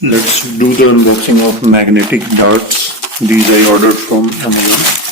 Let's do the unboxing of magnetic darts. These I ordered from Amazon.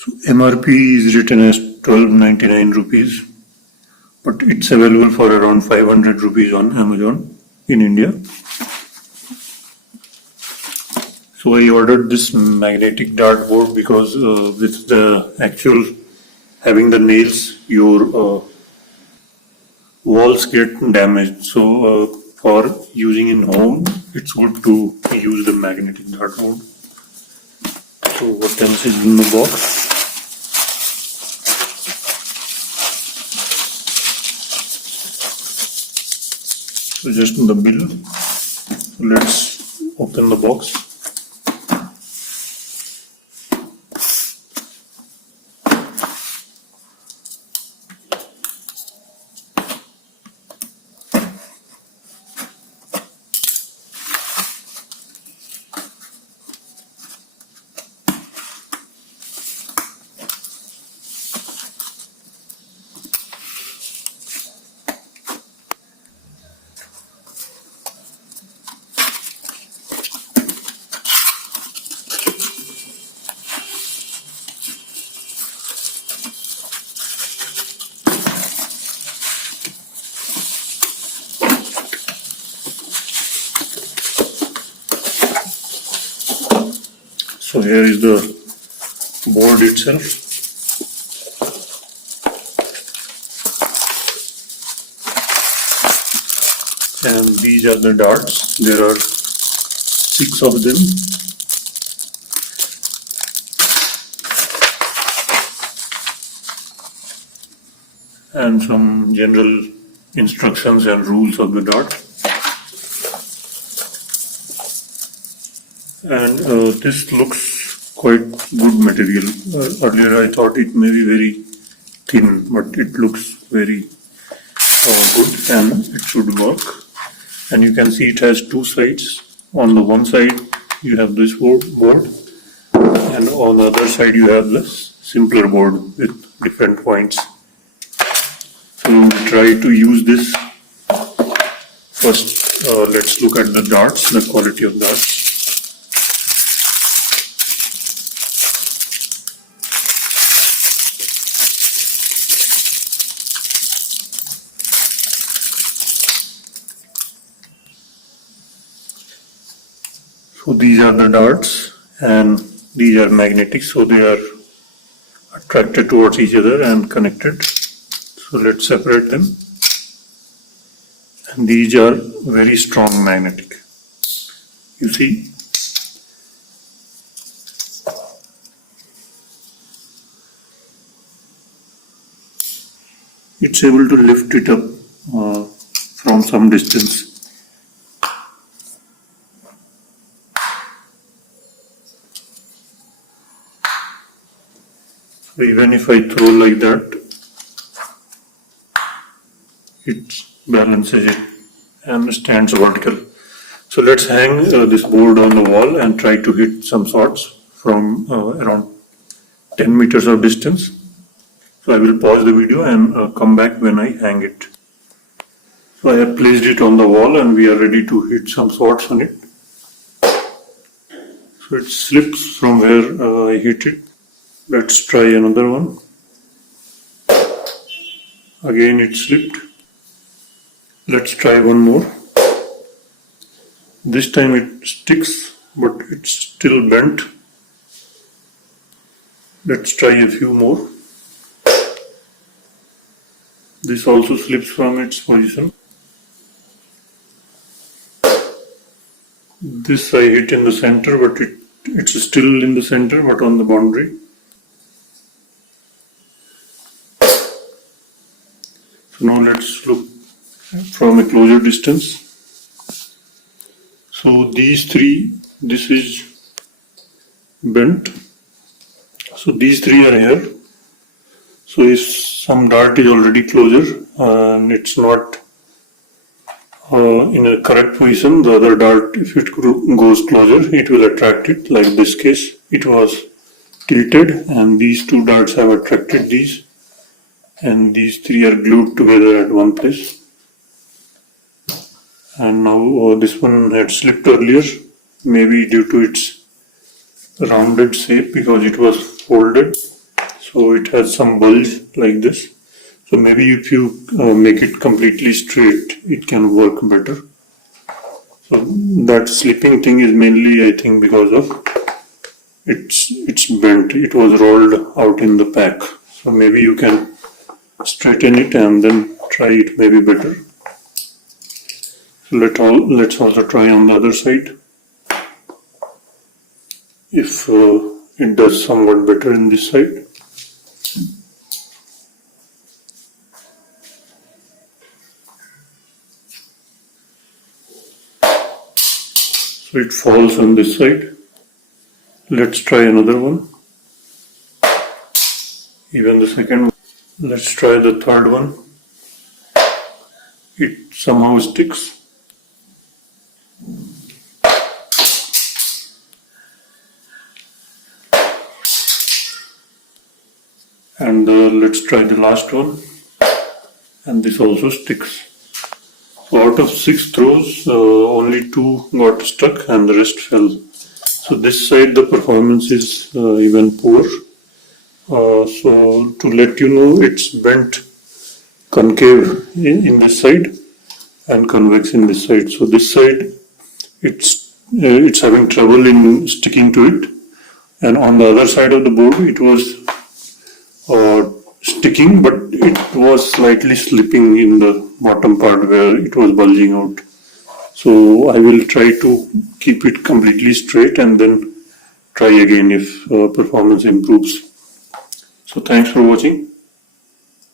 So MRP is written as 1299 rupees, but it's available for around 500 rupees on Amazon in India. So I ordered this magnetic dartboard because with the actual having the nails, your walls get damaged. So for using in home, it's good to use the magnetic dartboard. So what else is in the box? So just the bill. So let's open the box. So here is the board itself. And these are the darts. There are 6 of them. And some general instructions and rules of the dart. And this looks quite good material. Earlier I thought it may be very thin, but it looks very good and it should work. And you can see it has 2 sides. On the one side you have this board, and on the other side you have this simpler board with different points. So we'll try to use this. First let's look at the darts, the quality of darts. So these are the darts and these are magnetic, so they are attracted towards each other and connected. So let's separate them. And these are very strong magnetic. You see? It's able to lift it up from some distance. So even if I throw like that, it balances it and stands vertical. So let's hang this board on the wall and try to hit some shots from around 10 meters of distance. So I will pause the video and come back when I hang it. So I have placed it on the wall and we are ready to hit some shots on it. So it slips from where I hit it. Let's try another one. Again it slipped. Let's try one more. This time it sticks, but it's still bent. Let's try a few more. This also slips from its position. This I hit in the center, but it's still in the center, but on the boundary. So now let's look from a closer distance. So these three, this is bent. So these three are here. So if some dart is already closer and it's not in a correct position, the other dart, if it goes closer, it will attract it. Like this case, it was tilted and these two darts have attracted these, and these three are glued together at one place. And now this one had slipped earlier, maybe due to its rounded shape because it was folded. So it has some bulge like this. So maybe if you make it completely straight, it can work better. So that slipping thing is mainly, I think, because of it's bent. It was rolled out in the pack. So maybe you can straighten it and then try it maybe better. So let's also try on the other side. If it does somewhat better in this side. So it falls on this side. Let's try another one. Even the second one. Let's try the third one. It somehow sticks. And let's try the last one. And this also sticks. So out of 6 throws, only 2 got stuck and the rest fell. So this side the performance is even poor. So to let you know, it's bent concave in this side and convex in this side. So this side it's having trouble in sticking to it, and on the other side of the board it was sticking, but it was slightly slipping in the bottom part where it was bulging out. So I will try to keep it completely straight and then try again if performance improves. So thanks for watching.